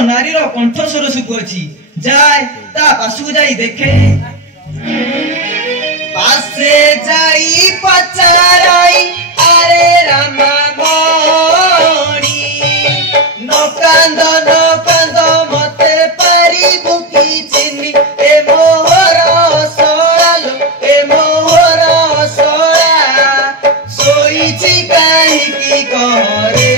नारी कंठस्वर शुभुची जाए ता पासु जाई देखे पासे जाई पचाराई अरे रामा मणि न कांद मते पारी बुकी चिनी ए मोहर सोळालो ए मोहर सोळा सोईची काई की करे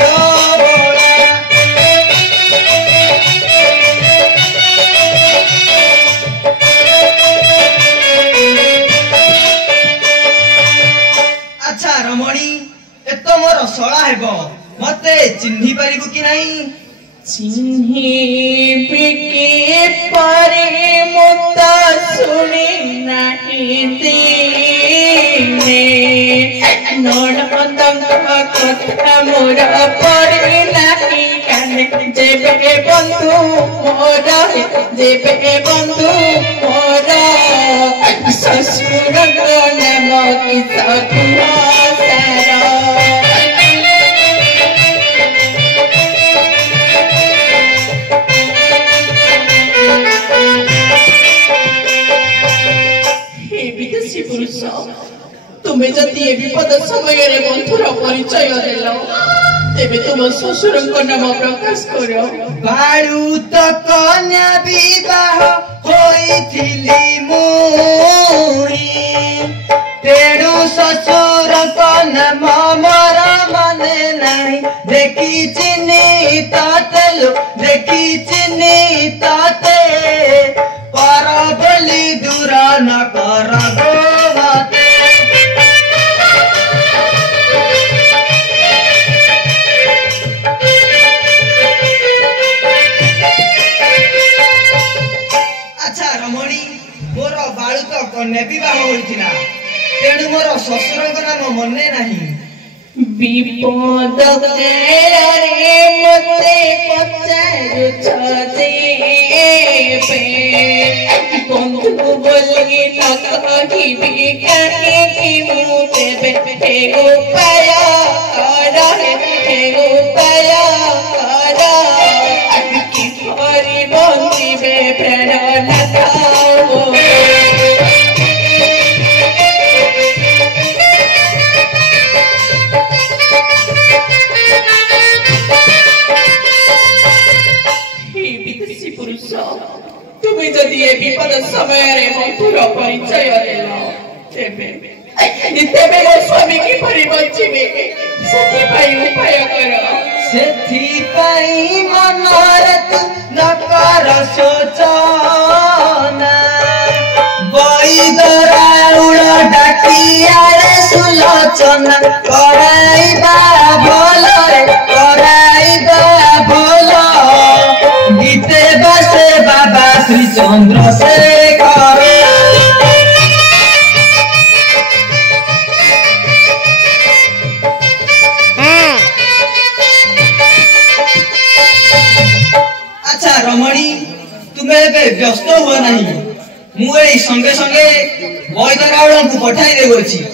सला हेबो मते चिन्ही परिबु कि नहीं चिन्ही बिके पारे मुता सुने नहीं दिने नोडंग कथा मोर पड़े नहीं काने जेबे बंधु मोर जेबे बंधु मोर ससुर नाम किसा तुहारा तुम्हें जदि ए विपद समय बंधुर परिचय देल तेबे तुम ससुर नाम प्रकाश कर बाळू तो कन्या विवाह होइथिली मुई तेणु ससुर नाम मोर मने नहीं देखी चिन्ही ताते देखी चिन्ही ताते पर बोली दूर न कर गोवाते मोर बाळू तो कन्या विवाह होइथिला तेणु मोर ससुरଙ୍କ नाम मने नहीं विपद रे मते पचारु छदे पे बंधु बोली न कहिबी काहे कि मु देबे हे उपाय कर कि परि बंदिबे प्राण लगाओ तुम्हें जदि ए विपद समय बंधुर परिचय देल तेबे मो स्वामी की परि बचिबे सेथिपाई उपाय कर सेथिपाई मनर तू न कर सोचना बैदरा उड़ डाकिया रे सुलोचना कराइबा भल रे कराइबा भल गीते बसे बाबा श्री चंद्रशेखर अच्छा रमणी तुम्हें व्यस्त हुआ नहीं मुझे संगे संगे बैदराउड़ को पठाई देवछि